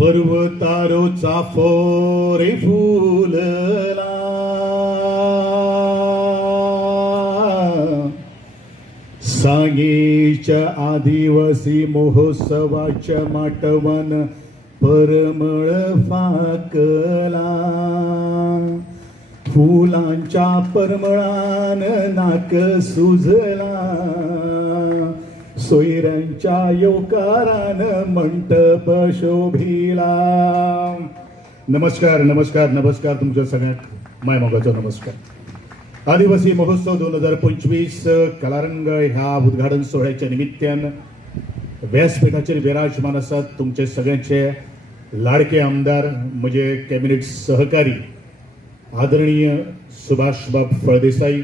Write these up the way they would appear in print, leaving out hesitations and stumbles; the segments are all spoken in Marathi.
पर्वतारो चाफो रे फुलला, सांगेच्या आदिवासी महोत्सवाच्या माटवन परमळ फाकला. फुलांच्या परमळान नाक सुजला, सोयऱ्यांच्या योकारान मंटप शोभिला. नमस्कार नमस्कार नमस्कार तुमच्या सगळ्यात मायमोगाचा नमस्कार. आदिवासी महोत्सव 2025 कलारंग ह्या उद्घाटन सोहळ्याच्या निमित्तान व्यासपीठाचेर विराजमान असतात तुमचे सगळ्यांचे लाडके आमदार, म्हणजे कॅबिनेट सहकारी आदरणीय सुभाषबाब फळदेसाई,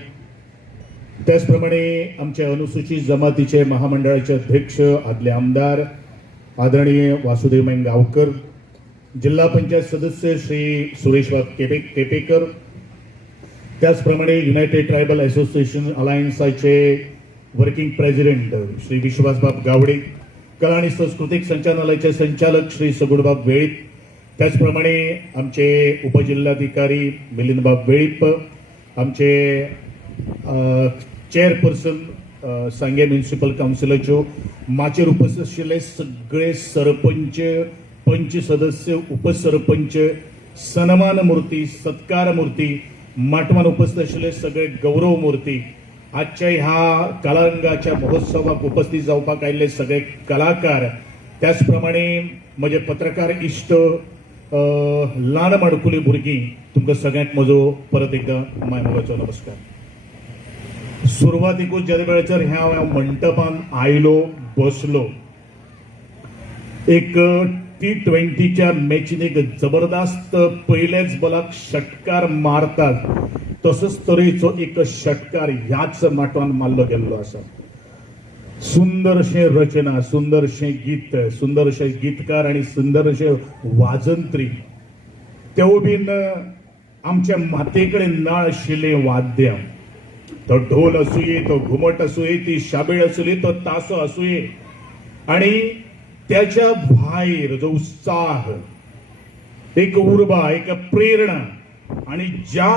त्याचप्रमाणे आमच्या अनुसूचित जमातीचे महामंडळाचे अध्यक्ष आदले आमदार आदरणीय वासुदेव गावकर, जिल्हा पंचायत सदस्य श्री सुरेशबाब केपेकर, त्याचप्रमाणे युनायटेड ट्रायबल असोसिएशन अलायन्सचे वर्किंग प्रेसिडेंट श्री विश्वासबाब गावडे, कला आणि सांस्कृतिक संचालनालयाचे संचालक श्री सगुणबाब वेळीप, त्याचप्रमाणे आमचे उपजिल्हाधिकारी मिलिंदबाब वेळीप, आमचे चेअरपर्सन सांगे म्युनिसिपल काउन्सिलच्यो माचेर उपस्थित आशिल्ले सगळे सरपंच, पंच सदस्य, उपसरपंच, सन्मान मूर्ती, सत्कार मूर्ती, माटवान उपस्थित आशिल्ले सगळे गौरव मूर्ती, आजच्या ह्या कलारंगाच्या महोत्सवाक उपस्थित जावपाक आयिल्ले सगळे कलाकार, त्याचप्रमाणे म्हजे पत्रकार इश्ट, ल्हान माणकुली भुरगीं, तुमकां सगळ्यांक म्हजो परत एकदा मायमोगाचो नमस्कार. सुरवातीकूच ज्या वेळाचेर ह्या मंटपान आयलो बसलो, एक T20च्या मॅचीन एक जबरदस्त पहिलेच बॉलाक षटकार मारतात तसोच तरेचो एक षटकार ह्याच माटवान मारलो गेल्लो आसा. सुंदरशें रचना, सुंदरशें गीत, सुंदरशे गीतकार आणि सुंदरशे वाजंत्री, त्यो बीन आमच्या माते कडेन ना आशिल्लें वाद्य, तो ढोल आसूये, तो घुमट आसूये, ती शाबेळ आसूये, तो तासो आसूये, आणि त्याच्या भायर जो उत्साह, एक उर्बा, एक प्रेरणा, आणि ज्या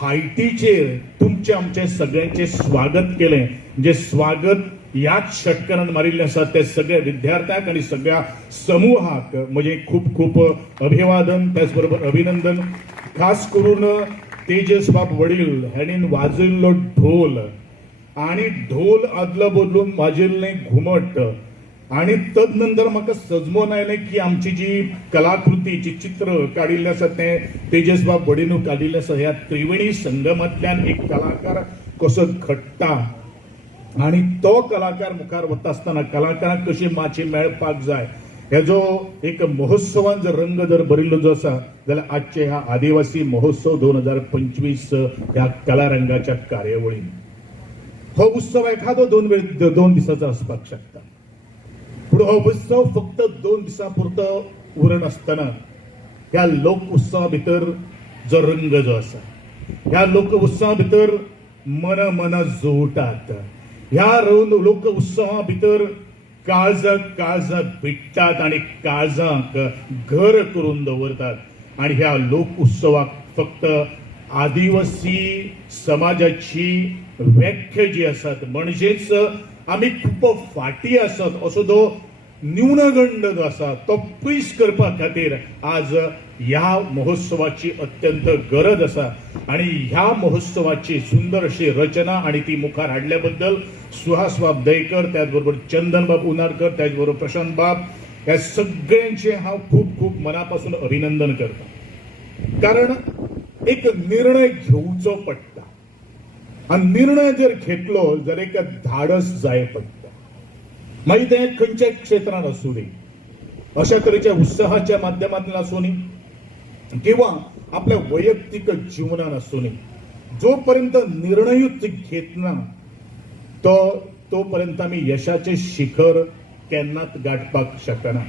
हायटीचेर तुमचे आमचे सगळ्यांचे स्वागत केले, जे स्वागत याच षटकारान मारिल्ले आसा, ते सगळ्या विद्यार्थ्यांक आणि सगळ्या समूहाक म्हणजे खूप खूप अभिवादन, त्याचबरोबर अभिनंदन. खास करून तेजसबाब वडील हाणीन वाजयल्लो ढोल, आणि ढोल आदलो बदलून वाजयल्लें घुमट, आणि तदनंतर म्हाका सजमोन आयलें की आमची जी कलाकृती, जी चित्र काडिल्लें आसा तें तेजसबाब वडीन काडिल्लें आसा. ह्या त्रिवेणी संगमांतल्यान एक कलाकार कसो घडटा, आणि तो कलाकार मुखार वता आसतना कलाकारांक कशी माची मेळपाक जाय, हेजो एक महोत्सवान जर रंग जर भरिल्लो जो आसा जाल्यार आजचे ह्या आदिवासी महोत्सव 2025 ह्या कलारंगाच्या कार्यावळीन हो उत्सव एखादो दोन दिसाचो आसपाक शकता, पूण हो उत्सव फक्त 2 दिसां पुरतो उरण आसतना ह्या लोक उत्सवा भितर जो रंग जो आसा, ह्या लोक उत्सवा भितर मन जोडटात, ह्या लोक उत्सवा भितर काळजाक भिडटात आणि काळजाक घर करून दवरतात. आणि ह्या लोक उत्सवाक फक्त आदिवासी समाजाची व्याख्या जी आसात, म्हणजेच आम्ही खूप फाटी आसात असो जो न्यूनगंड जो आसा तो पयस करपा खातीर आज ह्या महोत्सवाची अत्यंत गरज आसा. आणि ह्या महोत्सवाची सुंदर अशी रचना आणि ती मुखार हाडल्या बद्दल सुहासबाब दयकर, त्याचबरोबर चंदनबाब उनारकर, त्याचबरोबर प्रशांत बाब, ह्या सगळ्यांचे हांव खूप खूप मनापासून अभिनंदन करता. कारण एक निर्णय घेवचो पडटा, आणि निर्णय जर घेतलो जाल्यार एक धाडस जाय पडटा, मागीर ते खंयच्याय क्षेत्रात आसूं दी, अशा तरेच्या उत्साहाच्या माध्यमांतल्यान आसूं दी किंवा आपल्या वैयक्तीक जीवनात आसूं दी, जोपर्यंत निर्णयूच घेतना तोपर्यंत आमी यशाचे शिखर केन्नाच गाठपाक शकना.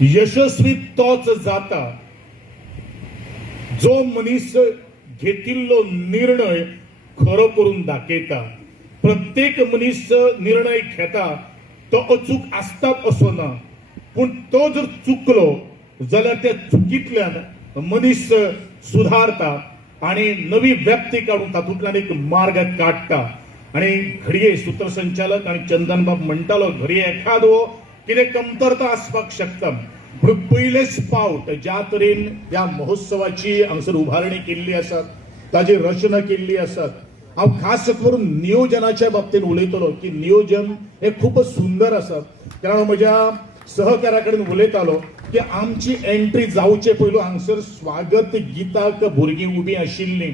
यशस्वी तोच जाता जो मनीस घेतिल्लो निर्णय खरो करून दाखयता. प्रत्येक मनीस निर्णय घेता तो अचूक आसतात असो ना, पूण तो जर चुकलो जाल्यार त्या चुकींतल्यान मनीस सुधारता आणि नवी व्यक्ती काढून तातूंतल्यान एक मार्ग काडटा. आणि घडये सूत्रसंचालक आणि चंदनबाब म्हणटालो घडये एखादो कितें कमतरता आसपाक शकता, पूण पयलेच फावट ज्या तरेन ह्या महोत्सवाची हांगसर उभारणी केल्ली आसा, ताची रचना केल्ली आसा, हांव खास करून नियोजनाच्या बाबतींत उलयतलो की नियोजन हे खूब सुंदर आसा. कारण म्हज्या सहकाऱ्या कडेन उलयतालो की आमची एंट्री जावचे पयलू हांगसर स्वागत गिताक भुरगीं उबीं आशिल्लीं,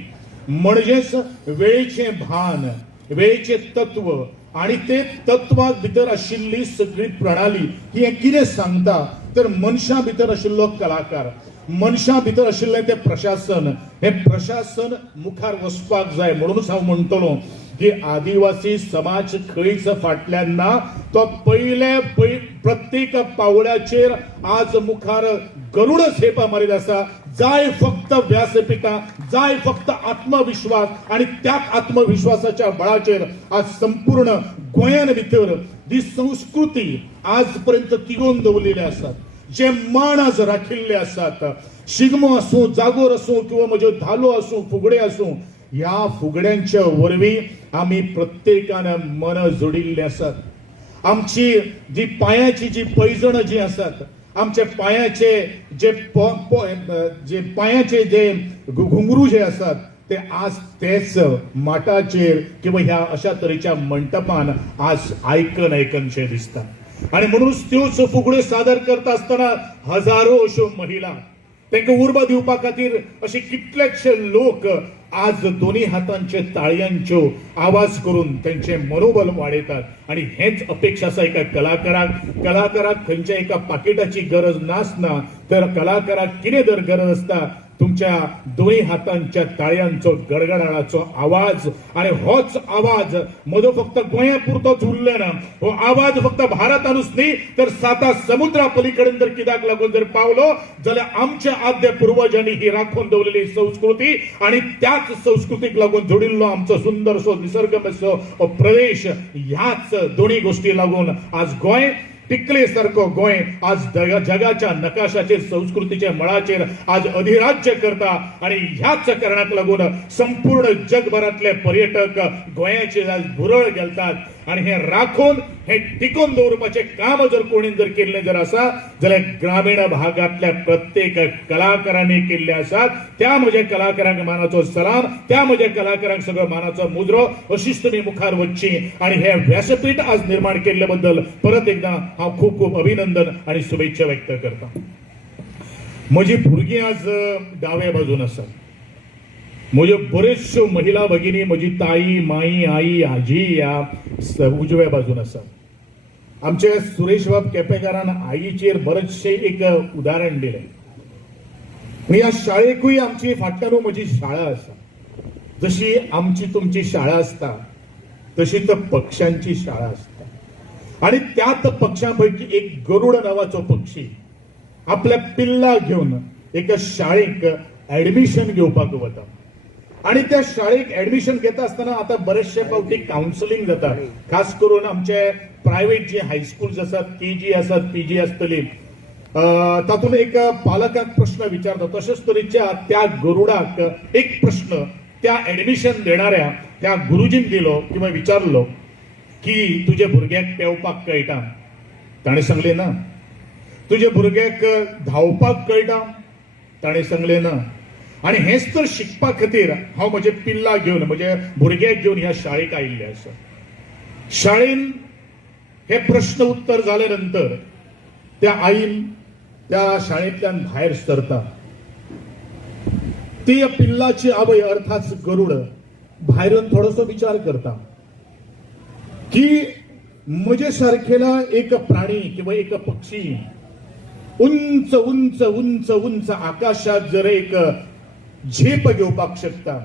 म्हणजेच वेळेचें भान, वेळेचे तत्व आणि ते तत्वाक भितर आशिल्ली सगळी प्रणाली ही हें कितें सांगता तर मनशा भितर आशिल्लो कलाकार, मनशा भितर आशिल्लें तें प्रशासन, हे प्रशासन मुखार वचपाक जाय. म्हणूनच हांव म्हणटलो की आदिवासी समाज खंयच फाटल्यान ना, तो प्रत्येक पावड्याचेर आज मुखार गरुडच हेपा मारीत आसा. जाय फक्त व्यासपीठा, जाय फक्त आत्मविश्वास आणि त्या आत्मविश्वासाच्या बळाचेर आज संपूर्ण गोंयान भितर ही संस्कृती आजपर्यंत तिगोवन दवरलेली आसात. जे मान आज राखिल्ले आसात, शिगमो आसूं, जागोर आसूं किंवा म्हज्यो धालो आसूं, फुगडे आसूं, ह्या फुगड्यांच्या वरवीं आमी प्रत्येकान मन जोडिल्ले आसात. आमची जी पांयाची जी पैजण जी आसात, आमचे पांयाचे जे पांयाचे जे घुंगरू जे आसात ते आज तेच माटाचेर किंवा ह्या अशा तरेच्या मंडपान आज आयकनशे दिसता. आणि म्हणूनच त्योच फुगड्यो सादर करता आसतना हजारो अश्यो महिला, तांकां उर्बा दिवपा खातीर असे कितलेशे लोक आज दोन्ही हातांचे ताळयांच्यो आवाज करून त्यांचे मनोबल वाडयतात. आणि हेच अपेक्षा आसा एका कलाकाराक खंयच्या एका पाकिटाची गरज नासना, तर कलाकाराक कितें जर गरज आसता तुमच्या दोन्ही हातांच्या ताळयांचो गडगडाटाचो आवाज. आणि होच आवाज म्हजो फक्त गोंया पुरतोच उरले ना, हो आवाज फक्त भारतानूच न्ही तर 7 समुद्रा पलीकडेन जर कित्याक लागून जर पावलो जाल्यार आमच्या आद्य पुर्वजांनी ही राखून दवरलेली संस्कृती आणि त्याच संस्कृतीक लागून जोडिल्लो आमचो सुंदरसो निसर्गमय प्रदेश, ह्याच दोन्ही गोष्टी लागून आज गोंय टिकले सारको गोंय आज जगाच्या नकाशाचेर संस्कृतीच्या मळाचेर आज अधिराज्य करता. आणि ह्याच कारणाक लागून संपूर्ण जगभरातले पर्यटक गोंयाचे आज भुरळ घालतात. आणि हे राखून हे टिकून दवरपाचे काम जर कोणी जर केल्ले जर आसा जाल्यार ग्रामीण भागातल्या प्रत्येक कलाकारांनी केल्ले आसात. त्या म्हज्या कलाकारांक मानाचो सलाम, त्या म्हज्या कलाकारांक सगळो मानाचो मुजरो. अशीच तुमी मुखार वचची आणि हे व्यासपीठ आज निर्माण केल्ले बद्दल परत एकदा हांव खूप खूप अभिनंदन आणि शुभेच्छा व्यक्त करता. म्हजी भुरगीं आज दावे बाजून आसात, म्हज्यो बऱ्योचश्यो महिला भगिनी, म्हजी ताई, माई, आई, आजी ह्या उजव्या बाजून आसात. आमच्या सुरेश बाब केपेकारान आईचेर बरेचशे एक उदाहरण दिलें. ह्या शाळेकूय आमची फाटल्यान म्हजी शाळा आसा. जशी आमची तुमची शाळा आसता तशी तर पक्ष्यांची शाळा असता. आणि त्यात पक्षांपैकी एक गरुड नावाचो पक्षी आपल्या पिल्ला घेऊन एका शाळेक ऍडमिशन घेवपाक वता. आणि त्या शाळेक ऍडमिशन घेता असताना आता बरेचशे फावटी काउन्सिलिंग जाता, खास करून आमचे प्रायव्हेट जे हायस्कूल्स आसात, केजी आसात, पीजी आसतली, तातूंत एक पालकाक प्रश्न विचारता. तशेंच तरेच्या त्या गरुडाक एक प्रश्न त्या ऍडमिशन देणाऱ्या त्या गुरुजीन दिलो किंवा विचारलो की तुझे भुरग्याक पेंवपाक कळटा? ताणें सांगलें ना. तुझे भुरग्याक धांवपाक कळटा? ताणें सांगलें ना. आणि हेच तर शिकपा खातीर हांव म्हजे पिल्ला घेवन, म्हजे भुरग्याक घेवन ह्या शाळेक आयिल्ले आसा. शाळेन हे प्रश्न उत्तर जाले नंतर त्या आईन त्या शाळेंतल्यान भायर सरता. ती पिल्लाची आवय अर्थात गरुड भायरून थोडोसो विचार करता की म्हजे सारखेला एक प्राणी किंवा एक पक्षी उंच उंच उंच उंच आकाशात जर एक झेप घेवपाक शकता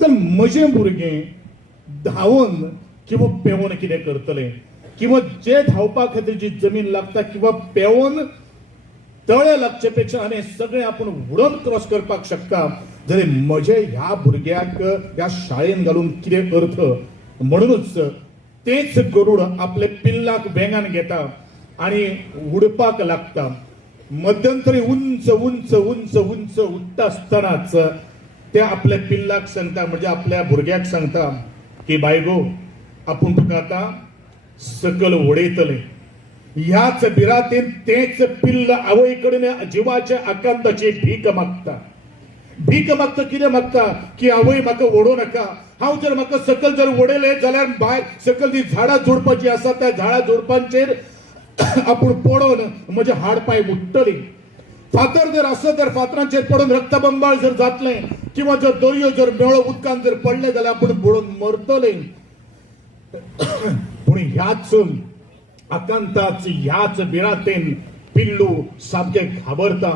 तर म्हजे भुरगे धांवन किंवा पेंवून कितें करतले, किंवा जे धांवपा खातीर जी जमीन लागता किंवा पेंवून तळे लागचे पेक्षा आनी सगळे आपण उडोवन क्रॉस करपाक शकता जाल्यार म्हजे ह्या भुरग्याक ह्या शाळेन घालून कितें अर्थ. म्हणूनच तेच गरुड आपले पिल्लाक वेंगान घेता आणि उडपाक लागता. मध्यंतरी उंच उंच उंच उंच उडटा आसतनाच ते आपल्या पिल्लाक सांगता, म्हणजे आपल्या भुरग्याक सांगता की बायगो आपूण तुका आता सकल उडयतले. ह्याच बिरातेन तेच पिल्ल आवय कडेन जिवाच्या आकांताची भीक मागता. भीक मागता कितें मागता की आवय म्हाका ओडो नाका. हांव जर म्हाका सकल जर ओडयले जाल्यार भायर सकल ती झाडां झुडपाची आसा त्या झाडां झुडपांचेर आपूण पडोन म्हजे हाड पाय मुट्टली. फातर जर आसत तर फातरांचेर पडून रक्तबंबाळ जर जातले किंवा जर दर्यो जर मेळो उदकान जर पडले जाल्यार आपूण बुडून मरतले. पूण ह्याच आकांताच ह्याच बिरातेन पिल्लू सामके घाबरता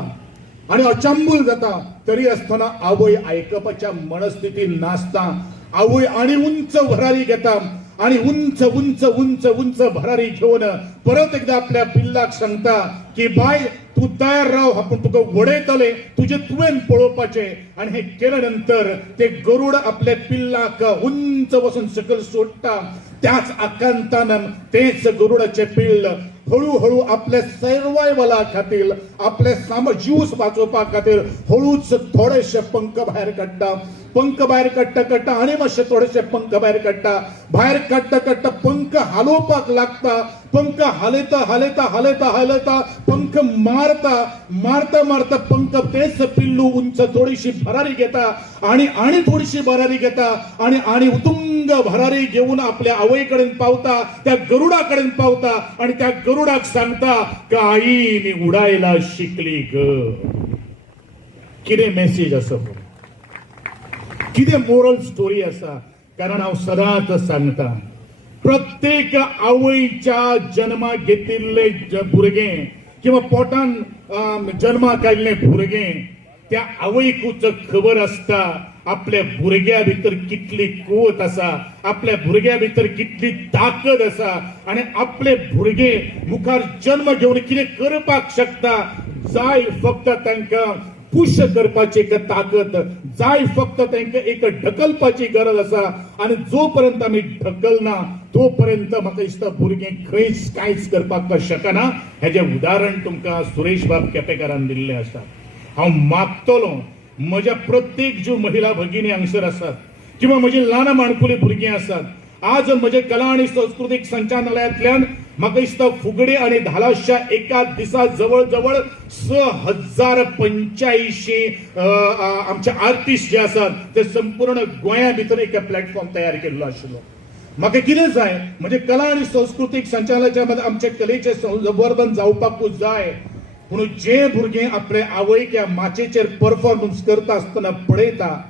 आणि अचंबूल जाता. तरी असताना आवय आयकपाच्या मनस्थितीत नासता. आवय आणि उंच भरारी घेता आणि उंच उंच उंच उंच भरारी घेऊन परत एकदा आपल्या पिल्लाक सांगता की बाय तू तयार राव, आपण तुका वडयतले, तुझे तुवेन पळोवपाचे. आणि हे केल्यानंतर ते गरुड आपल्या पिल्लाक उंच वचून सकल सोडटा. त्याच आकांतान तेच गरुडाचे पिल्ल हळूहळू आपल्या सर्वायवला खातीर आपले जीव वाचोवपा खातीर हळूच थोडेशे पंख भायर काडटा. पंख भायर काडटा काडटा आणि मातशे थोडेशे पंख भायर काडटा. भायर काडटा काडटा पंख हालोवपाक लागता. पंख हालयता हालयता हालयता हालयता पंख मारता मारता मारता पंख तेच पिल्लू उंच थोडीशी भरारी घेता आणि थोडीशी भरारी घेता आणि उतुंग भरारी घेऊन आपल्या आवयकडेन पावता. त्या गरुडाकडेन पावता आणि त्या गरुडाक सांगता का आई मी उडायला शिकली ग. कितें मेसेज आसा, कितें मोरल स्टोरी आसा. कारण हांव सदांच सांगता प्रत्येक आवयच्या जन्माक घेतिल्ले भुरगे किंवा पोटान जन्माक आयिल्ले भुरगे त्या आवयकूच खबर आसता आपल्या भुरग्या भितर कितली कुवत आसा, आपल्या भुरग्या भितर कितली ताकद आसा आणि आपले भुरगे मुखार जन्म घेवन कितें करपाक शकता. जाय फक्त तांकां पुश करपाची एक ताकद जाय, फक्त तांकां एक ढकलपाची गरज आसा. आणि जोपर्यंत आमी ढकलना तोपर्यंत म्हाका दिसता भुरगें खंयच कांयच करपाक शकना. हेजें उदाहरण तुमकां सुरेश बाब केपेकारान दिल्लें आसा. हांव मागतलों म्हज्या प्रत्येक ज्यो महिला भगिनी हांगसर आसात किंवा म्हजी ल्हान माणकुली भुरगीं आसात, आज म्हजे कला आणि सांस्कृतिक संचालनालयातल्यान म्हाका दिसता फुगडी आणि धालाच्या एका दिसा जवळ जवळ 6085 आमचे आर्टिस्ट जे आसात ते संपूर्ण गोंया भितर एक प्लॅटफॉर्म तयार केल्लो आशिल्लो. म्हाका कितें जाय, म्हणजे कला आणि सांस्कृतिक संचालनालयाच्या आमचे कलेचे संवर्धन जावपाकूच जाय. पूण जे भुरगे आपले आवयक ह्या माचयेचेर परफॉर्मन्स करता आसतना पळयता,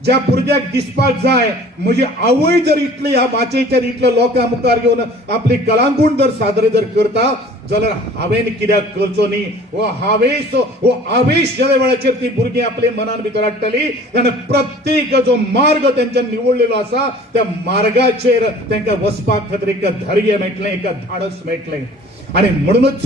ज्या भुरग्याक दिसपाक जाय म्हजी आवय जर इतली ह्या माचयेचेर इतले लोकां मुखार घेवन आपली कलागूण जर सादर जर करता जाल्यार हांवेन कित्याक करचो न्ही. हो आवेश ज्या वेळाचेर ती भुरगीं आपल्या मनान भितर हाडटली तेन्ना प्रत्येक जो मार्ग तेंच्यान निवडलेलो आसा त्या मार्गाचेर तांकां वचपाक खातीर एक धैर्य मेळटलें, एक धाडस मेळटलें. आणि म्हणूनच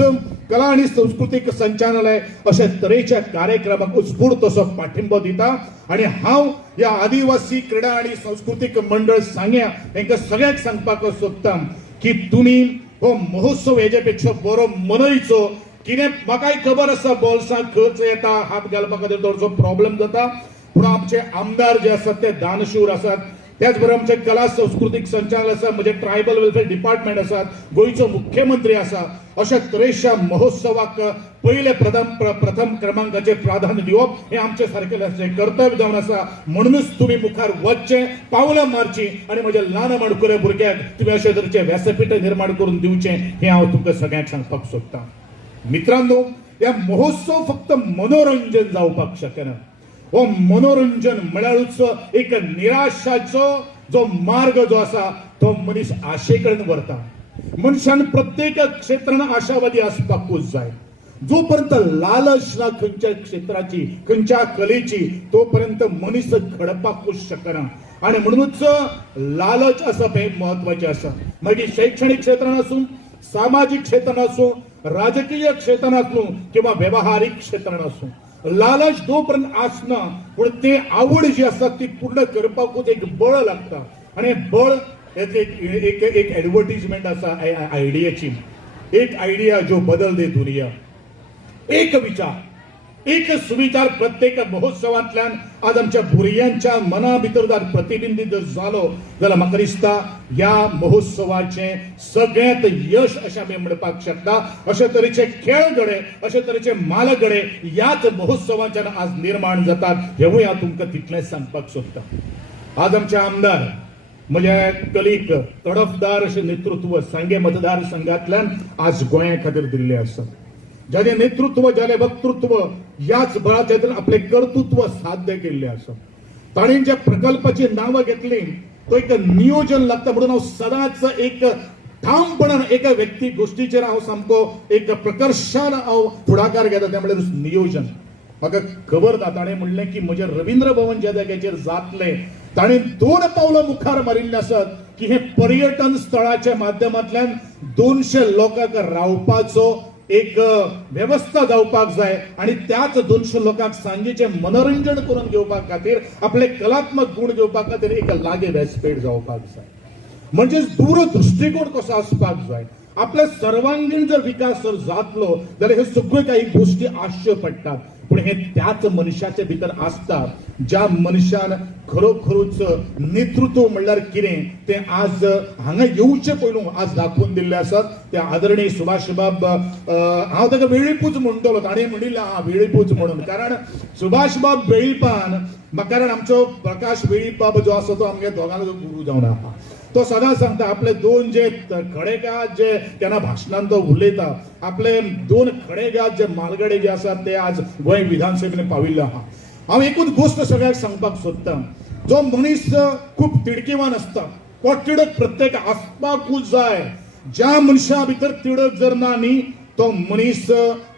कला आणि सांस्कृतिक संचालनालय अशा तरेच्या कार्यक्रमाक उत्स्फूर्त असो पाठिंबो दिता. आणि हांव या आदिवासी क्रीडा आणि सांस्कृतिक मंडळ सांग्या तांकां सगळ्यांक सांगपाक सोदता की तुमी हो महोत्सव हेजे पेक्षा बरो मनयचो. कितें म्हाकाय खबर आसा बॉल्सांक खर्च येता, हात घालपा खातीर थोडोसो प्रॉब्लेम जाता. पूण आमचे आमदार जे आसात ते दानशूर आसात. त्याचबरोबर आमचे कला सांस्कृतिक संचालनालय आसा, म्हणजे ट्रायबल वेलफेअर डिपार्टमेंट आसात, गोंयचो मुख्यमंत्री आसा. अशा तरेच्या महोत्सवाक पहिले प्रथम क्रमांकाचे प्राधान्य दिवप हे आमचे सारखे कर्तव्य जावन आसा. म्हणूनच तुम्ही मुखार वचचे, पावलां मारची आणि म्हज्या ल्हान माणकुल्या भुरग्यांक तुम्ही अशे तरेचे व्यासपीठ निर्माण करून दिवचे हे हांव तुमकां सगळ्यांक सांगपाक सोदता. मित्रांनो, ह्या महोत्सव फक्त मनोरंजन जावपाक शकना. हो मनोरंजन म्हळ्यारूच एक निराशाचो जो मार्ग जो आसा तो मनीस आशेकडेन व्हरता. मनशान प्रत्येक क्षेत्रान आशावादी आसपाकूच जाय. जोपर्यंत लालच ना खंयच्या क्षेत्राची, खंयच्या कलेची, तोपर्यंत मनीस घडपाकूच शकना. आणि म्हणूनच लालच आसप हे महत्वाचे आसा. मागीर शैक्षणिक क्षेत्रान आसूं, सामाजिक क्षेत्रान आसूं, राजकीय क्षेत्रान आसूं किंवा व्यवहारीक क्षेत्रान आसूं, लालच जोपर्यंत आसना पूण ते आवड जी आसा ती पूर्ण करपाकूच एक बळ लागता. आणि बळ एक ऍडव्हर्टिजमेंट आसा आयडियाची. एक आयडिया जो बदल दे दुनिया, एक विचार, एक सुविचार प्रत्येक महोत्सवांतल्यान आज आमच्या भुरग्यांच्या मना भितर जर प्रतिबिंबीत जर जालो जाल्यार म्हाका दिसता ह्या महोत्सवाचे सगळ्यात यश अशें आमी म्हणपाक शकता. अशे तरेचे खेळ घडे, अशे तरेचे माल घडे ह्याच महोत्सवांच्यान आज निर्माण जातात, हेवूय हांव तुमकां तितलेंच सांगपाक सोदता. आज आमचे आमदार म्हज्या कलीग तडफदार अशें नेतृत्व सांगे मतदारसंघांतल्यान आज गोंया खातीर दिल्लें आसा. ज्याचे नेतृत्व, ज्याचे वक्तृत्व याच बळाचेर आपले कर्तृत्व साध्य केल्ले आसा. ताणें ज्या प्रकल्पाची नांवां घेतली तो एक नियोजन लागता म्हणून हांव सदांच एक ठामपणान एका व्यक्ती गोष्टीचेर हांव सामको एक प्रकर्शान हांव फुडाकार घेता, तें म्हणल्यार नियोजन. म्हाका खबर ना ताणें म्हणलें की म्हजें रवींद्र भवन ज्या जाग्याचेर जातलें ताणें 2 पावलां मुखार मारिल्लीं आसात की हे पर्यटन स्थळाच्या माध्यमांतल्यान 200 लोकांक रावपाचो एक व्यवस्था जावपाक जाय आणि त्याच 200 लोकांक सांजेचे मनोरंजन करून घेवपा खातीर, आपले कलात्मक गुण घेवपा खातीर एक लागे व्यासपीठ जावपाक जाय. म्हणजे दूरदृष्टिकोन कसो आसपाक जाय. आपले सर्वांगीण जर विकास जर जातलो जाल्यार हे सगळ्यो काही गोष्टी आसच्यो पडटात. पण हे त्याच मनशाचे भितर आसता ज्या मनशान खरोखरूच नेतृत्व म्हणल्यार कितें तें आज हांगा येवचे पयलू आज दाखवून दिल्ले आसात. ते आदरणीय सुभाष बाब, हांव ताका वेळीपूच म्हणटलो, ताणें म्हणिल्लें वेळीपूच म्हणून, कारण सुभाष बाब वेळीपान म्हाका, कारण आमचो प्रकाश वेळीपाब जो आसा तो आमगे दोगांचो गुरू जावन आहा. तो सदां सांगता आपले 2 जे खडेगाज जे केन्ना भाशणांत तो उलयता, आपले 2 खडेगाज जे मालगडे जे आसात ते आज गोंय विधानसभेन पाविल्ले आहा. हांव एकूच गोष्ट सगळ्याक सांगपाक सोदता. जो मनीस खूब तिडकीवान आसता, तो तिडक प्रत्येक आसपाकूच जाय. ज्या मनशा भितर तिडक जर ना न्ही तो मनीस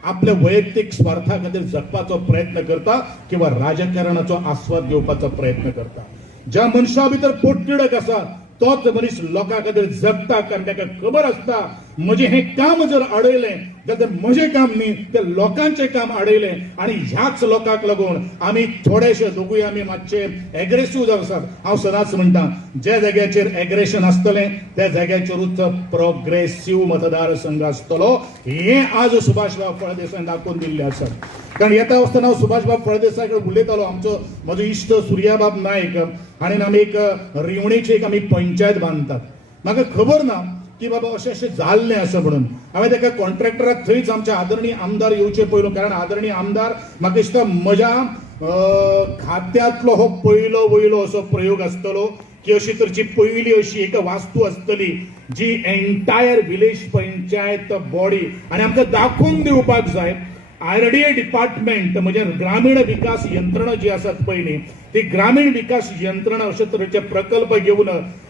आपल्या वैयक्तीक स्वार्था खातीर जगपाचो प्रयत्न करता किंवा राजकारणाचो आस्वाद घेवपाचो प्रयत्न करता. ज्या मनशा भितर पोटतिडक आसा तोच मनीस लोकां खातीर जगता, कारण ताका खबर आसता म्हजें हें काम जर आडयलें जाल्यार म्हजें काम न्ही तें लोकांचें काम आडयलें. आणि ह्याच लोकांक लागून आमी थोडेशे दोगूय आमी मातशे एग्रेसिव्ह जावन आसात. हांव सदांच म्हणटा ज्या जाग्याचेर एग्रेशन आसतलें त्या जाग्याचेरूच प्रोग्रेसिव्ह मतदारसंघ आसतलो. हें आज सुभाषबाब फळदेसायान दाखोवन दिल्लें आसा. कारण येता आसतना हांव सुभाषबाब फळदेसाय कडेन उलयतालो. म्हजो इश्ट सुर्याबाब नायक हाणेन आमी एक रिवणेची एक आमी पंचायत बांदतात. म्हाका खबर ना की बाबा अशें जाल्लें आसा म्हणून. हांवें ताका कॉन्ट्रॅक्टराक थंयच आमच्या आदरणीय आमदार येवचे पयलू, कारण आदरणीय आमदार म्हाका दिसता म्हज्या खात्यांतलो हो पयलो वयलो असो प्रयोग आसतलो की अशी तरेची पयली अशी एक वास्तू आसतली जी एंटायर विलेज पंचायत बॉडी, आनी आमकां दाखोवन दिवपाक जाय आरडीए डिपार्टमेंट म्हणजे ग्रामीण विकास यंत्रणा जी आसात पयली ती ग्रामीण विकास यंत्रणा अशे तरेचे प्रकल्प घेवन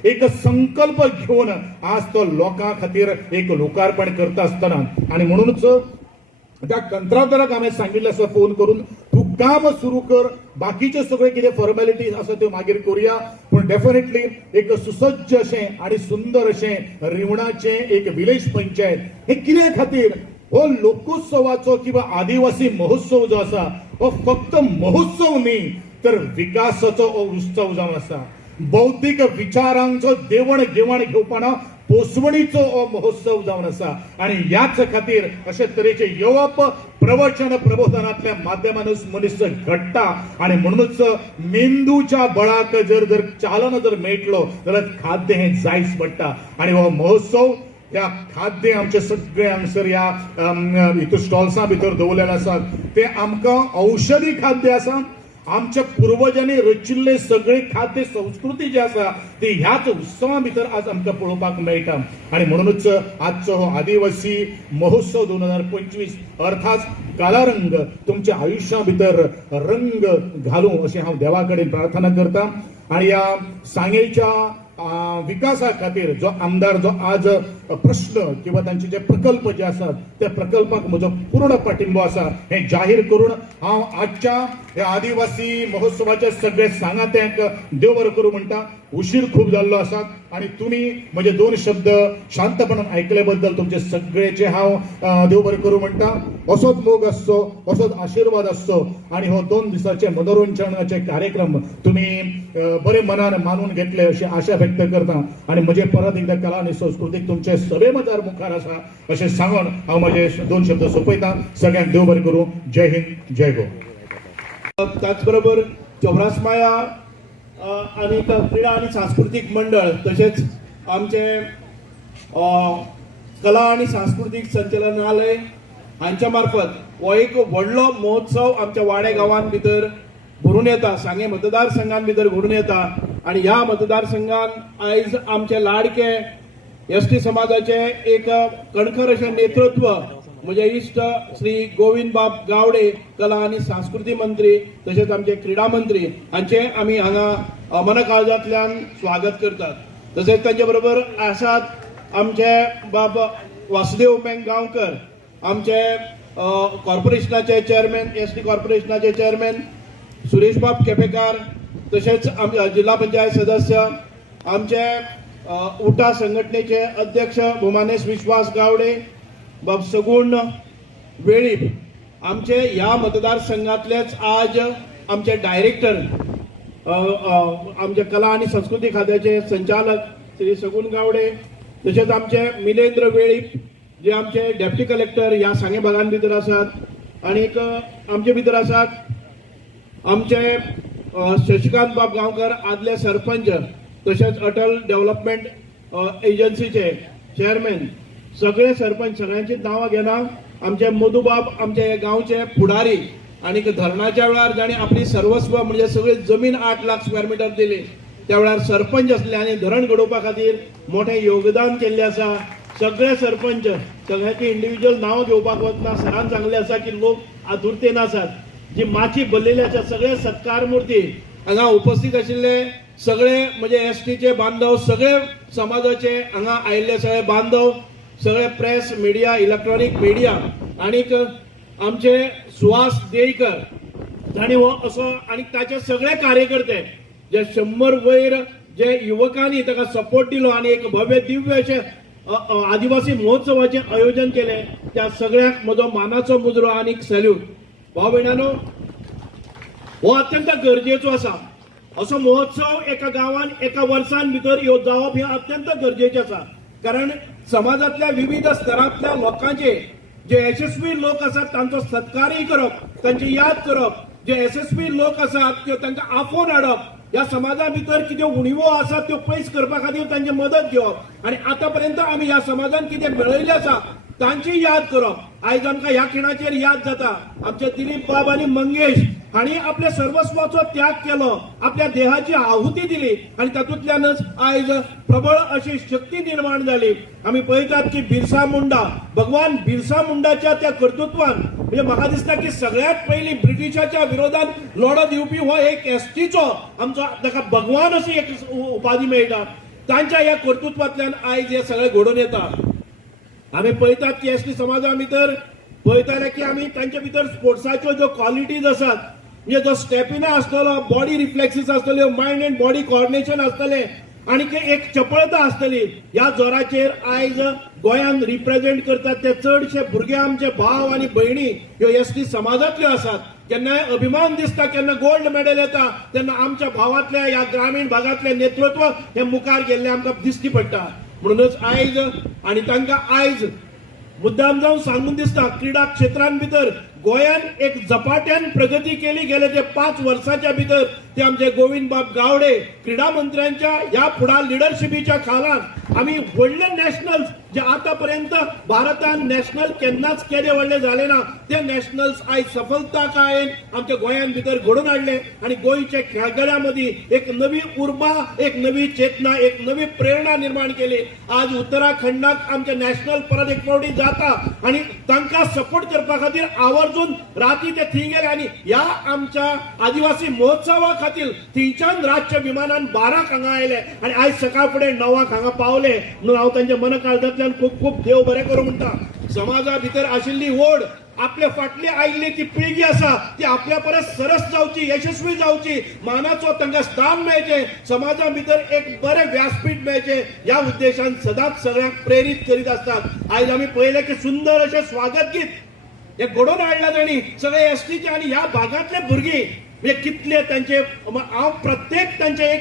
एक संकल्प घेवन आज तो लोकां खातीर एक लोकार्पण करता आसतना, आणि म्हणूनच त्या कंत्राटदाराक हांवें सांगिल्लें आसा फोन करून, तूं काम सुरू कर, बाकीचे सगळे कितें फॉर्मेलिटीज आसा त्यो मागीर करुया, पण डेफिनेटली एक सुसज्ज अशें आणि सुंदर अशें रिवणाचें एक विलेज पंचायत हे कित्या खातीर हो लोकोत्सवाचो किंवा आदिवासी महोत्सव जो आसा हो फक्त महोत्सव न्ही तर विकासाचो उत्सव जावन आसा. बौद्धीक विचारांचो देवण घेवण घेवपाना पोसवणीचो हो महोत्सव जावन आसा. आणि याच खातीर अशे तरेचे येवप प्रवचन प्रबोधनातल्या माध्यमांतूच मनीस घडटा, आणि म्हणूनच मेंदूच्या बळाक जर चालन जर मेळटलो जाल्यार खाद्य हे जायच पडटा. आणि हो महोत्सव त्या खाद्य आमचे सगळे हांगसर ह्या हितून स्टॉल्सां भितर दवरलेले आसात ते आमकां औषधी खाद्य आसा. आमच्या पूर्वजांनी रचिल्ले सगळे खाद्य संस्कृती जी आसा ती ह्याच उत्सवां भितर आज आमकां पळोवपाक मेळटा. आणि म्हणूनच आजचो हो आदिवासी महोत्सव 2025 अर्थात कालारंग तुमच्या आयुष्या भितर रंग घालूं अशी हांव देवा कडेन प्रार्थना करता. आणि ह्या सांगेच्या विकासा खातीर जो आमदार जो आज प्रश्न किंवा तांचे जे प्रकल्प जे आसात त्या प्रकल्पाक म्हजो पूर्ण पाठिंबो आसा हे जाहीर करून हांव आजच्या ह्या आदिवासी महोत्सवाच्या सगळे सांगात्यांक देव बरें करूं म्हणटा. उशीर खूप जाल्लो आसा आणि तुम्ही म्हणजे दोन शब्द शांतपणान ऐकले बद्दल तुमचे सगळेचे हांव देव बरें करूं म्हणटा. असोच मोग आसचो, असोच आशीर्वाद आसचो आणि हो 2 दिसाचे मनोरंजनाचे कार्यक्रम तुम्ही बरे मनान मानून घेतले अशी आशा व्यक्त करता आणि म्हजे परत एकदा कला आणि संस्कृतीक तुमचे सभे मजार मुखार आसा अशें सांगून हांव म्हजे 2 शब्द सोंपयता. सगळ्यांक देव बरें करूं. जय हिंद, जय गो. त्याचबरोबर चौरास्माया आणि क्रीडा आणि सांस्कृतिक मंडळ तसेच आमचे कला आणि सांस्कृतिक संचालनालय हांच्या मार्फत हो एक व्हडलो महोत्सव आमच्या वाडे गांवांत भितर भरून येता, सांगे मतदारसंघान भितर घडून येता. आणि ह्या मतदारसंघान आयज आमचे लाडके एसटी समाजाचे एक कणखर अशें नेतृत्व म्हजे इश्ट श्री गोविंद बाब गावडे कला आणि सांस्कृतिक मंत्री तसेच आमचे क्रीडा मंत्री हांचे आमी हांगा मनकाळजांतल्यान स्वागत करतात. तसेच तांचे बरोबर आसात आमचे बाब वासुदेव गांवकर, आमचे कॉर्पोरेशनाचे चेअरमॅन, एसटी कॉर्पोरेशनाचे चेअरमॅन सुरेश बाब केपेकार, तसेच जिल्हा पंचायत सदस्य, आमचे उटा संघटनेचे अध्यक्ष भुमानेश विश्वास गावडे, बाब सगुण वेळीप, आमचे ह्या मतदारसंघातलेच आज आमचे डायरेक्टर आमचे कला आणि संस्कृती खात्याचे संचालक श्री सगुण गावडे, तसेच आमचे मिलेंद्र वेळीप जे आमचे डेप्टी कलेक्टर ह्या सांगे भागान भितर आसात. आणि आमचे भितर आसात आमचे शशिकांत बाब गांवकर आदले सरपंच तसेच अटल डेव्हलपमेंट एजन्सीचे चेअरमॅन, सगळे सरपंच सगळ्यांची नांवां घेना. आमचे मधुबाब आमचे गांवचे फुडारी आणि धरणाच्या वेळार जाणी आपली सर्वस्व म्हणजे सगळी जमीन 8 लाख स्क्वेअर मीटर दिली. त्या वेळार सरपंच असले आणि धरण घडोवपा खातीर मोठे योगदान केल्ले आसा. सगळे सरपंच सगळ्यांची इंडिव्हिज्युअल नांवां घेवपाक वतना सरान सांगले आसा की लोक आतुरतेन आसात. जी माची भरलेली आसा सगळे सत्कार मुर्ती हांगा उपस्थित आशिल्ले सगळे म्हणजे एसटीचे बांधव, सगळे समाजाचे हांगा आयिल्ले सगळे बांधव, सगळे प्रेस मिडिया, इलेक्ट्रॉनिक मिडिया आणि आमचे सुहास देईकर ताणी हो असो आणि ताचे सगळे कार्यकर्ते जे 100 वयर जे युवकांनी ताका सपोर्ट दिलो आणि एक भव्य दिव्य अशे आदिवासी महोत्सवाचे आयोजन केले, त्या सगळ्यांक म्हजो मानाचो मुजरो आणि सॅल्यूट. भाव भयणानो, हो अत्यंत गरजेचो आसा. असो महोत्सव एका गांवान एका वर्सान भितर जावप हे अत्यंत गरजेचे आसा. कारण समाजातल्या विविध स्तरांतल्या लोकांचे जे यशस्वी लोक आसात तांचो सत्कारय करप, तांची याद करप, जे यशस्वी लोक आसात ते तांकां आफोवन हाडप, ह्या समाजा भितर कितें उणिवो आसात त्यो पयस करपा खातीर तांची मदत घेवप आणि आतापर्यंत आमी ह्या समाजान कितें मेळयलें आसा तांची याद करप. आयज आमकां ह्या खिणाचेर याद जाता आमचे दिलीप बाब आनी मंगेश हांणी आपल्या सर्वस्वाचो त्याग केलो, आपल्या देहाची आहुती दिली आणि तातूंतल्यानच आयज प्रबळ अशी शक्ती निर्माण जाली. आमी पळयतात की बिरसा मुंडा, भगवान बिरसा मुंडाच्या त्या कर्तृत्वान म्हणजे म्हाका दिसता की सगळ्यात पयलीं ब्रिटिशाच्या विरोधात लढो दिवपी हो एक एसटीचो आमचो ताका भगवान अशी एक उपाधी मेळटा. तांच्या ह्या कर्तृत्वांतल्यान आयज हे सगळें घडोवन येता. आमी पळयतात की एसटी समाजा भितर पळयताले की आमी तांचे भितर स्पोर्ट्साच्यो ज्यो क्वॉलिटीज आसात म्हणजे जो स्टॅमिना आसतलो, बॉडी रिफ्लेक्सीस आसतल्यो, मायंड एंड बॉडी कोऑर्डिनेशन आसतलें आणि एक चपळता आसतली, ह्या जोराचेर आयज गोंयान रिप्रेझेंट करतात ते चडशे भुरगे आमचे भाव आनी भयणी ह्यो एसटी समाजांतल्यो आसात. केन्नाय अभिमान दिसता, केन्ना गोल्ड मेडल येता तेन्ना आमच्या भावांतल्या ह्या ग्रामीण भागांतले नेतृत्व हे मुखार गेल्ले आमकां दिश्टी पडटा. म्हणूनच आयज आणि तांकां आयज मुद्दाम जावन सांगून दिसता क्रीडा क्षेत्रांत भितर गोंयान एक झपाट्यान प्रगती केली गेले ते 5 वर्साच्या भितर. ते आमचे गोविंद बाब गावडे क्रीडा मंत्र्यांच्या ह्या फुडार लिडरशिपीच्या खालान आमी व्हडले नॅशनल्स जे आतापर्यंत भारतान नॅशनल केन्नाच केदे व्हडले झाले ना ते नॅशनल्स आयज सफलतायेन आमच्या गोंयान भितर घडोवन हाडले आणि गोंयच्या खेळगड्यां मदीं एक नवी उर्बा, एक नवी चेतना, एक नवी प्रेरणा निर्माण केली. आज उत्तराखंडाक आमचे नॅशनल परत एक फावटी जाता आणि तांकां सपोर्ट करपा खातीर आवर्जून राती ते थंय गेले आणि ह्या आमच्या आदिवासी महोत्सवा खातीर थंयच्यान रातच्या विमानान 12 हांगा आयले आणि आयज सकाळ फुडें 9 हांगा पावले. म्हणून हांव तांच्या मन काळजांतल्यान खूब खूब देव बरें करूं म्हणटा. समाजा भितर आशिल्ली ओढ आपल्या फाटली आयिल्ली ती पिळगी आसा ती आपल्या परस सरस जावची यशस्वी जावची मानाचो तांकां स्थान मेळचें समाजा भितर एक बरें व्यासपीठ मेळचें ह्या उद्देशान सदांच सगळ्यांक प्रेरीत करीत आसतात। आयज आमी पळयलें की सुंदर अशें स्वागत गीत हे घडोवन हाडला तांणी सगळे एसटीचे आनी ह्या भागांतले भुरगीं म्हणजे कितले तांचे हांव प्रत्येक तांचे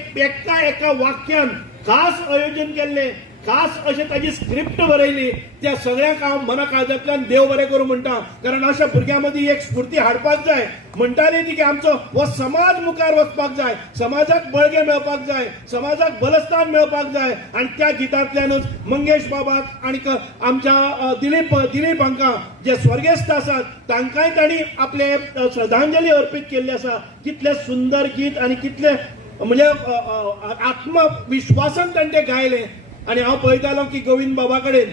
एका वाक्यान खास आयोजन केल्ले खास अशें ताजी स्क्रिप्ट बरयली त्या सगळ्यांक हांव मना काळजांतल्यान देव बरें करूं म्हणटा कारण अशा भुरग्यां मदीं एक स्फूर्ती हाडपाक जाय म्हणटाली ती की आमचो हो समाज मुखार वचपाक जाय समाजाक बळगें मेळपाक जाय समाजाक बलस्थान मेळपाक जाय आनी त्या गितांतल्यानूच मंगेश बाबाक आनी आमच्या दिलीप हांकां जे स्वर्गेस्त आसात तांकांय तांणी आपले श्रद्धांजली अर्पीत केल्ली आसा कितलें सुंदर गीत आनी कितलें म्हणजे आत्मविश्वासान ताणें तें गायलें आनी हांव पळयतालों की गोविंद बाबा कडेन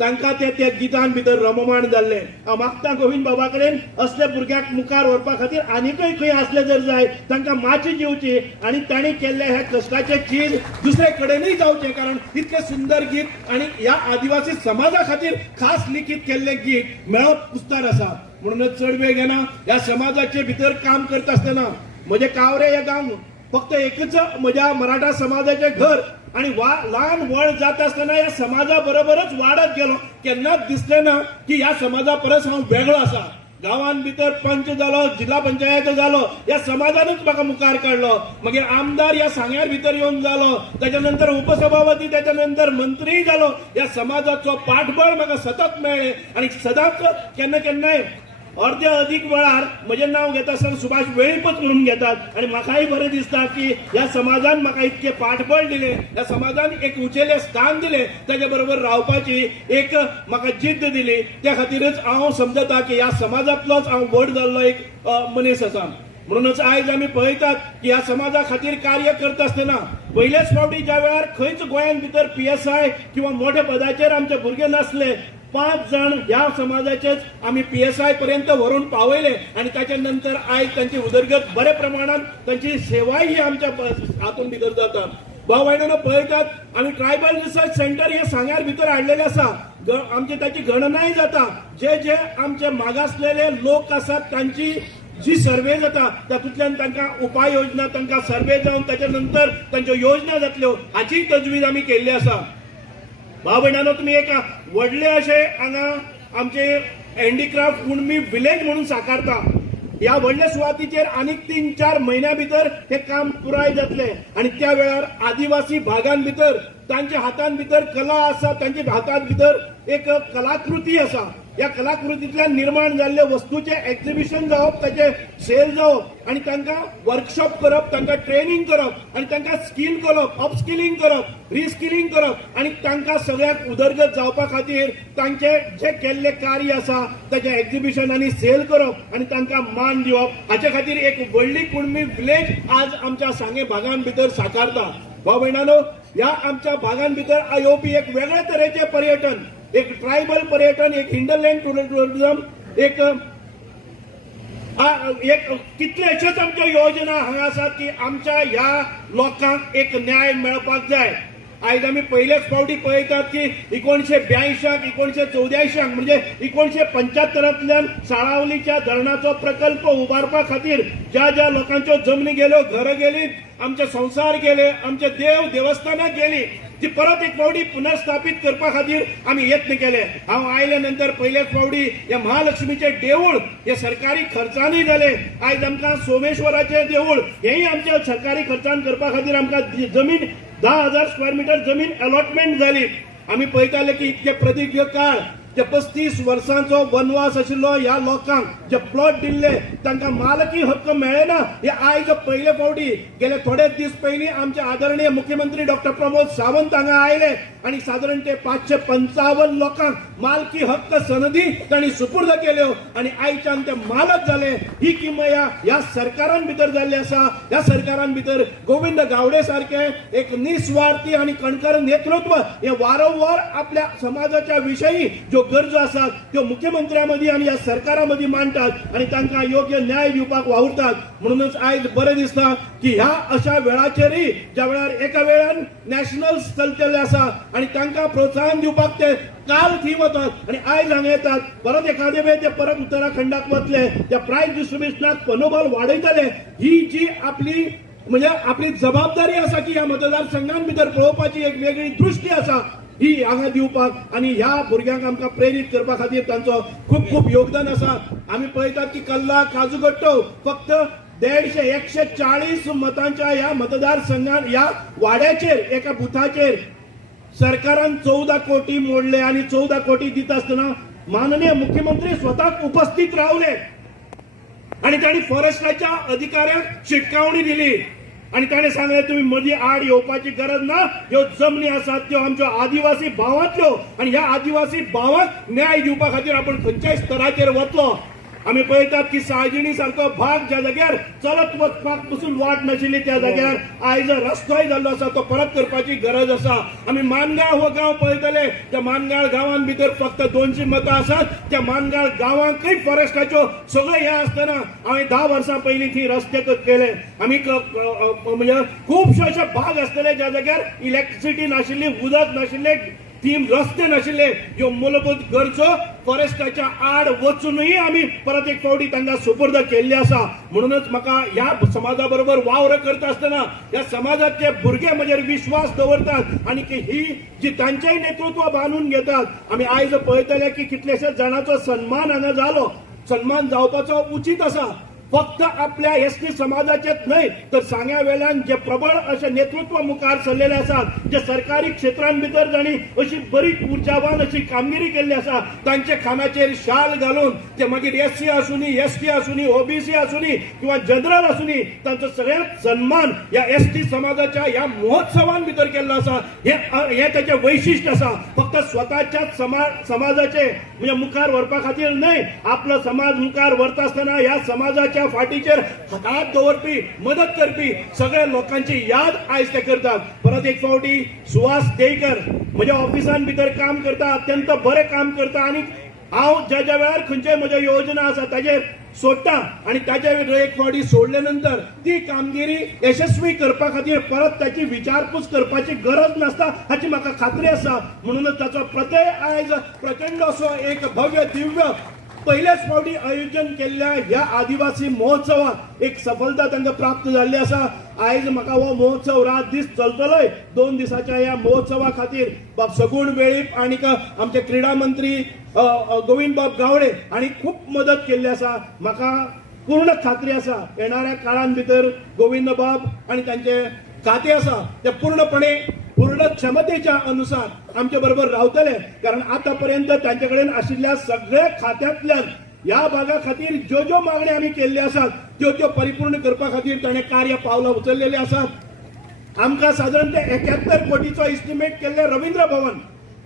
तांकां त्या गितान भितर रममाण जाल्लें हांव मागता गोविंद बाबा कडेन असल्या भुरग्यांक मुखार व्हरपा खातीर आनीकय खंय असले जर जाय तांकां माची दिवची आनी तांणी केल्ले हे कश्टाचे चीज दुसरे कडेनय जावचें कारण इतकें सुंदर गीत आनी ह्या आदिवासी समाजा खातीर खास लिखीत केल्लें गीत मेळप कुस्तार आसा म्हणूनच चड वेळ घेना ह्या समाजाचे भितर काम करता आसतना म्हजे कावरे हे गांव फक्त एकच म्हज्या मराठा समाजाचें घर आणि लहान वळ जात असताना या समाजा बरोबरच वाढत गेलो केन्नाच दिसलें ना की या समाजा परस हांव वेगळो आसा गांवान भितर पंच जालो जिल्हा पंचायत जालो या समाजानूच म्हाका मुखार काडलो मागीर आमदार या सांग्यार भितर येवन जालो त्याच्या नंतर उपसभापती त्याच्या नंतर मंत्री जालो या समाजाचो पाठबळ म्हाका सतत मेळ्ळें आणि सदांच केन्ना केन्नाय अर्दे अदीक वेळार म्हजें नांव घेता आसतना सुभाष वेळीपच म्हणून घेतात आनी म्हाकाय बरें दिसता की ह्या समाजान म्हाका इतकें पाठबळ दिलें ह्या समाजान एक उंचेलें स्थान दिलें ताचे बरोबर रावपाची एक म्हाका जिद्द दिली त्या खातीरच हांव समजता की ह्या समाजांतलोच हांव व्हड जाल्लो एक मनीस आसा म्हणूनच आयज आमी पळयतात की ह्या समाजा खातीर कार्य करता आसतना पयलेच फावटी ज्या वेळार खंयच गोंयान भितर PSI किंवा मोठ्या पदाचेर आमचे भुरगे नासले 5 जण ह्या समाजाचेच आमी PSI पर्यंत व्हरून पावयले आणि त्याच्या नंतर आयज तांची उदरगत बऱ्या प्रमाणात तांची सेवाय ही आमच्या हातून भितर जाता भाव भयणांनो पळयतात आमी ट्रायबल रिसर्च सेंटर हे सांग्यार भितर हाडलेले आसा आमची ताची गणनाय जाता जे आमचे मागासलेले लोक आसात तांची जी सर्वे जाता तातूंतल्यान तांकां उपाय योजना तांकां सर्वे जावन ताच्या नंतर तांच्यो योजना जातल्यो हाची तजवीज आमी केल्ली आसा भाव भयणांनो तुमी एक व्हडले अशे हांगा आमचे हँडीक्राफ्ट कुणबी विलेज म्हणून साकारता ह्या व्हडल्या सुवातीचेर आनीक 3-4 म्हयन्या भितर हे काम पुराय जातले आणि त्या वेळार आदिवासी भागां भितर तांच्या हातान भितर कला आसा तांच्या हातान भितर एक कलाकृती आसा या कलाकृतींतल्यान निर्माण जाल्ले वस्तूचे एक्झिबिशन जावप ताचे सेल जावप आणि तांकां वर्कशॉप करप तांकां ट्रेनिंग करप आणि तांकां स्किल करप अपस्किलिंग करप रिस्किलिंग करप आणि तांकां सगळ्यांक उदरगत जावपा खातीर तांचे जे केल्ले कार्य आसा ताचे एक्झिबिशन आनी सेल करप आणि तांकां मान दिवप हाचे खातीर एक व्हडली कुणबी विलेज आज आमच्या सांगे भागां भितर साकारता भाव भयणांनो ह्या आमच्या भागां भितर येवपी एक वेगळे तरेचे पर्यटन एक ट्रायबल पर्यटन एक हिंडरलँड टुरिझम एक कितलेशेच आमच्यो योजना हांगा आसात की आमच्या ह्या लोकांक एक न्याय मेळपाक जाय आयज आमी पयलेच फावटी पळयतात की 1982 1984 म्हणजे 1975तल्यान साळावलीच्या धरणाचो प्रकल्प उबारपा खातीर ज्या लोकांच्यो जमनी गेल्यो घरां गेली आमचे संसार गेले आमचे देवस्थानां गेली ती परत एक फावटी पुनर्स्थापित करपा खातीर आमी यत्न केले हांव आयले नंतर पयलेच फावटी हे महालक्ष्मीचे देवूळ हे सरकारी खर्चांनी जाले आयज आमकां सोमेश्वराचे देवूळ हेय आमच्या सरकारी खर्चान करपा खातीर आमकां जमीन 10,000 स्क्वेअर मीटर जमीन अलॉटमेंट जाली आमी पळयताले की इतके प्रदीर्घ काळ जे 35 वर्सांचो वनवास आशिल्लो ह्या लोकांक जे प्लॉट दिल्ले तांकां मालकी हक्क मेळना हे आयज पयले फावटी गेले थोडेच दीस पयलीं आमचे आदरणीय मुख्यमंत्री डॉक्टर प्रमोद सावंत हांगा आयले आणि साधारण ते 555 लोकांक मालकी हक्क सनदी तांणी सुपूर्द केल्यो आणि आयच्यान ते मालक जाले ही किमया ह्या सरकारान भितर जाल्ली आसा ह्या सरकारान भितर गोविंद गावडे सारखे एक निस्वार्थी आणि कणखर नेतृत्व हे वारंवार आपल्या समाजाच्या विशयी जो ज्यो गरजो आसात त्यो मुख्यमंत्र्या मदीं आनी ह्या सरकारा मदीं मांडटात आनी तांकां योग्य न्याय दिवपाक वावुरतात. म्हणूनच आयज बरें दिसता की ह्या अशा वेळाचेरय ज्या वेळार एका वेळार नॅशनल्स चलतले आसा आनी तांकां प्रोत्साहन दिवपाक ते काल थी वतात आणि आयज हांगा येतात. परत एखादे वेळ ते परत उत्तराखंडाक वतले, त्या प्रायज डिस्ट्रिब्युशनाक मनोबल वाडयतले. ही जी आपली म्हणजे आपली जबाबदारी आसा की ह्या मतदारसंघां भितर पळोवपाची एक वेगळी दृष्टी आसा ही हांगा दिवपाक आनी ह्या भुरग्यांक आमकां प्रेरीत करपा खातीर तांचो खूप खूप योगदान आसा. आमी पळयतात की कल्ला काजूगट्टो फक्त 140 मतांच्या ह्या मतदारसंघात ह्या वाड्याचेर एका बुथाचेर सरकारान 14 कोटी मोडले आणि 14 कोटी दित असताना माननीय मुख्यमंत्री स्वतः उपस्थित रावले आणि त्यांनी फॉरेस्टाच्या अधिकाऱ्यांक शिटकावणी दिली आणि ताणें सांगलें तुम्ही मदीं आड येवपाची गरज ना. ह्यो जमनी आसात त्यो आमच्यो आदिवासी भावांतल्यो आणि ह्या आदिवासी भावांक न्याय दिवपा खातीर आपण खंयच्याय स्तराचेर वतलो. आमी पळयतात की साळजिणी सारको भाग ज्या जाग्यार चलत वचपाक पसून वाट नाशिल्ली त्या जाग्यार आयज रस्तोय जाल्लो आसा तो परत करपाची गरज आसा. आमी मानगाळ हो गांव पळयतले, त्या मानगाळ गांवांत भितर फक्त 200 मतां आसात. त्या मानगाळ गांवांकय फॉरेस्टाच्यो सगळ्यो हे आसतना हांवें 10 वर्सां पयलीं थंय रस्ते केले. आमी म्हणजे खुबशे अशे भाग आसतले ज्या जाग्यार इलेक्ट्रिसिटी नाशिल्ली, उदक नाशिल्ले, तीन रस्ते नाशिल्ले. ह्यो मूलभूत गरजो फॉरेस्टाच्या आड वचूनही आम्ही परत एक फावटी तांकां सुपूर्द केल्ली आसा. म्हणूनच म्हाका ह्या समाजा बरोबर वावर करता आसतना ह्या समाजाचे भुरगे म्हजेर विश्वास दवरतात आणि ही जी तांचेय नेतृत्व बांधून घेतात. आमी आयज पळयतले की कितलेशे जाणांचो सन्मान हांगा जालो. सन्मान जावपाचो उचित आसा. फक्त आपल्या एसटी समाजाचेच न्हय तर सांग्या वेल्यान जे प्रबळ असे नेतृत्व मुखार सरलेले आसात, जे सरकारी क्षेत्रां भितर जाणी अशी बरी ऊर्जावान अशी कामगिरी केल्ली आसा, तांचे खांद्याचेर शाल घालून ते मागीर एससी आसूनी, एसटी आसूनी, ओबीसी आसूनी किंवा जनरल आसूनी तांचो सगळ्यात सन्मान या एसटी समाजाच्या या महोत्सवान भितर केल्लो आसा. हे त्याचे वैशिष्ट्य आसा. फक्त स्वतःच्याच समाजाचे म्हणजे मुखार व्हरपा खातीर न्हय, आपलो समाज मुखार व्हरता आसतना ह्या समाजाच्या फाटीचेर हात दवरपी, मदत करपी सगळ्या लोकांची याद आयज ते करतात. परत एक फावटी सुहास देयकर म्हज्या ऑफिसान भितर काम करता, अत्यंत बरें काम करता आणि हांव ज्या वेळार खंयच्योय म्हज्यो योजना आसा ताजेर सोडटा आणि ताच्या एक फावटी सोडले नंतर ती कामगिरी यशस्वी करपा खातीर परत त्याची विचारपूस करपाची गरज नासता हाची म्हाका खात्री आसा. म्हणूनच ताचो प्रत्यय आयज प्रचंड असो एक भव्य दिव्य पहिल्याच फावटी आयोजन केल्ल्या ह्या आदिवासी महोत्सवात एक सफलता तांकां प्राप्त जाल्ली आसा. आयज म्हाका हो महोत्सव रात दीस चलतलोय. 2 दिसाच्या ह्या महोत्सवा खातीर बाब सगूण वेळीप आणि आमचे क्रीडा मंत्री गोविंद बाब गावडे आणि खूप मदत केल्ली आसा. म्हाका पूर्ण खात्री आसा येणाऱ्या काळान भितर गोविंद बाब आणि तांचे खाते आसा ते पूर्णपणे पूर्ण क्षमतेच्या अनुसार आमच्या बरोबर रावतले. कारण आतापर्यंत त्यांच्याकडे आशिल्ल्या सगळ्या खात्यांतल्यान या भागा खातीर ज्यो मागण्यो आमी केल्ल्यो आसात त्यो परिपूर्ण करपा खातीर ताणें कार्य पावलां उचललेली आसात. आमकां साधारणतः 71 कोटीचो इस्टिमेट केल्ले रवींद्र भवन,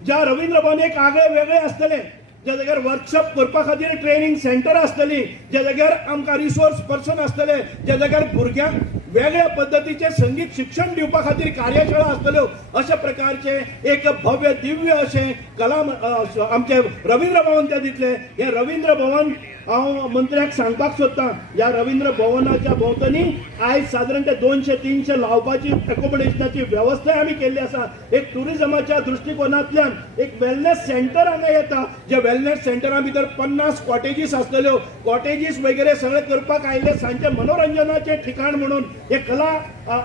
ज्या रवींद्र भवन एक आगळे वेगळे आसतले, ज्या जाग्यार वर्कशॉप करपा खातीर ट्रेनिंग सेंटर आसतली, ज्या जाग्यार आमकां रिसोर्स पर्सन आसतले, ज्या जाग्यार भुरग्यांक वेगळ्या पद्धतीचे संगीत शिक्षण दिवपा खातीर कार्यशाळा आसतल्यो, अशा प्रकारचे एक भव्य दिव्य असे कला आमचे रवींद्र भवन ते दितले. हे रवींद्र भवन हांव मंत्र्याक सांगपाक सोदतां, ह्या रवींद्र भवनाच्या भोंवतणी आयज साधारणतः 200-300 लावपाची एकोमोडेशनाची व्यवस्था आमी केल्ली आसा. एक टुरिझमाच्या दृष्टिकोनांतल्यान एक वेलनेस सेंटर हांगा येता. जे वेलनेस सेंटरा भितर 50 कॉटेजीस आसतल्यो. कॉटेजीस वगैरे सगळे करपाक आयिल्ले सांजे मनोरंजनाचे ठिकाण म्हणून हे कला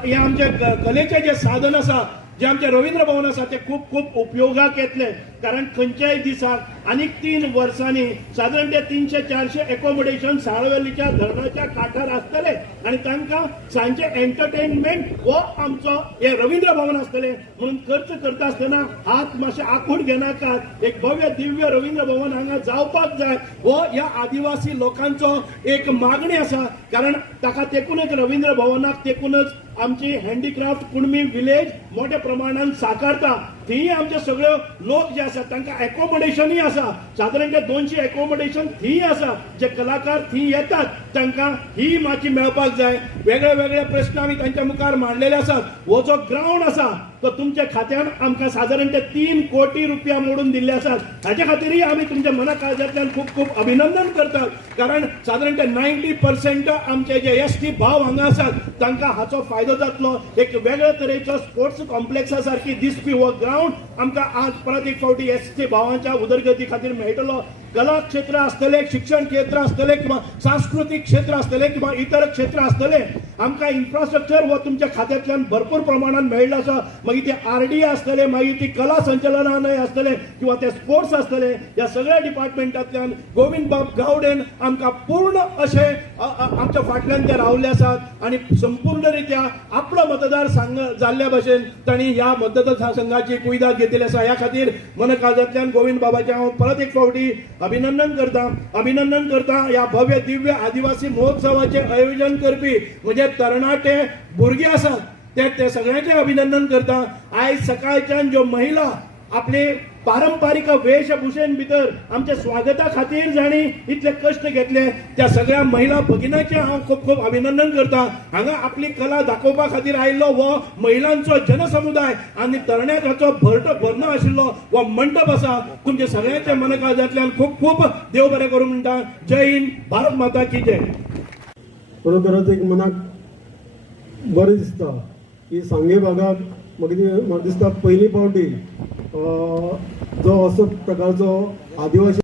हे आमचे कलेचे जे साधन आसा जे आमचे रवींद्र भवन आसा ते खूप खूप उपयोगाक येतले. कारण खंयच्याय दिसाक आनीक 3 वर्सांनी साधारणतः 300-400 एकोमोडेशन साळवेलीच्या धरणाच्या काठार आसतले आणि तांकां सांजे एंटरटेनमेंट हो आमचो हे रवींद्र भवन आसतले. म्हणून खर्च करता आसतना हात मातशे आखूड घेनाकात. एक भव्य दिव्य रवींद्र भवन हांगा जावपाक जाय हो ह्या आदिवासी लोकांचो एक मागणी आसा. कारण ताका तेकूनच रवींद्र भवनाक तेकूनच आमची हँडीक्राफ्ट कुणबी विलेज मोठ्या प्रमाणात साकारता थी आमचे सगळे लोक जे आसा तांकां एकोमोडेशनूय आसा, सादारण 200 एकोमोडेशन थी आसा. जे कलाकार थी येतात तांकां ही माची मेळपाक जाय. वेगळे वेगळे प्रश्न आमी तांच्या मुखार मांडलेले आसात. हो जो ग्राउंड आसा तो तुमच्या खात्यान आमकां सादारण 3 कोटी रुपया मोडून दिल्ले आसात. हाचे खातीरय आमी तुमच्या मना काळजांतल्यान खूब खूब अभिनंदन करतात. कारण सादारण 90% आमचे जे एसटी भाव हांगा आसात तांकां हाचो फायदो जातलो. एक वेगळ्या तरेचो स्पोर्ट्स कॉम्प्लेक्सा सारखी दिसपी हो ग्राउंड आमकां आज परत एक फावटी एसटी भावांच्या उदरगती खातीर मेळटलो. कला क्षेत्र आसतले, शिक्षण क्षेत्र आसतले किंवा सांस्कृतिक क्षेत्र आसतले किंवा इतर क्षेत्र आसतले, आमकां इन्फ्रास्ट्रक्चर हो तुमच्या खात्यांतल्यान भरपूर प्रमाणात मेळिल्लो आसा. मागीर ते आरडी आसतले, मागीर ती कला संचालनालय आसतले किंवा ते स्पोर्ट्स आसतले, ह्या सगळ्या डिपार्टमेंटांतल्यान गोविंद बाब गावडेन आमकां पूर्ण अशे आमच्या फाटल्यान ते रावल्ले आसात आनी संपूर्ण रित्या आपलो मतदारसंघ जाल्ल्या भशेन तांणी ह्या मतदारसंघाची कुयदाद घेतिल्ली आसा. ह्या खातीर मन काळजांतल्यान गोविंद बाबाचें हांव परत एक फावटी अभिनंदन करता. ह्या भव्य दिव्य आदिवासी महोत्सवाचे आयोजन करपी म्हणजे तरणाटे भुरगे आसात ते सगळ्यांचे अभिनंदन करता. आयज सकाळच्यान ज्यो महिला आपले पारंपारीक वेशभूषेन भितर आमच्या स्वागता खातीर जाणी इतले कश्ट घेतले, त्या सगळ्या महिला भगिनांचे हांव खूब खूब अभिनंदन करता. हांगा आपली कला दाखोवपा खातीर आयिल्लो हो महिलांचो जनसमुदाय आनी तरण्याक हाचो भरणो आशिल्लो हो मंडप आसा. तुमचे सगळ्यांच्या मनकाळजांतल्यान खूब खूब देव बरें करूं म्हणटा. जय हिंद, भारत माता की जय. खरोखरच एक मनाक बरें दिसता की सांगे भागात म्हाका दिसता पयली फावटी जो असो प्रकारचो आदिवासी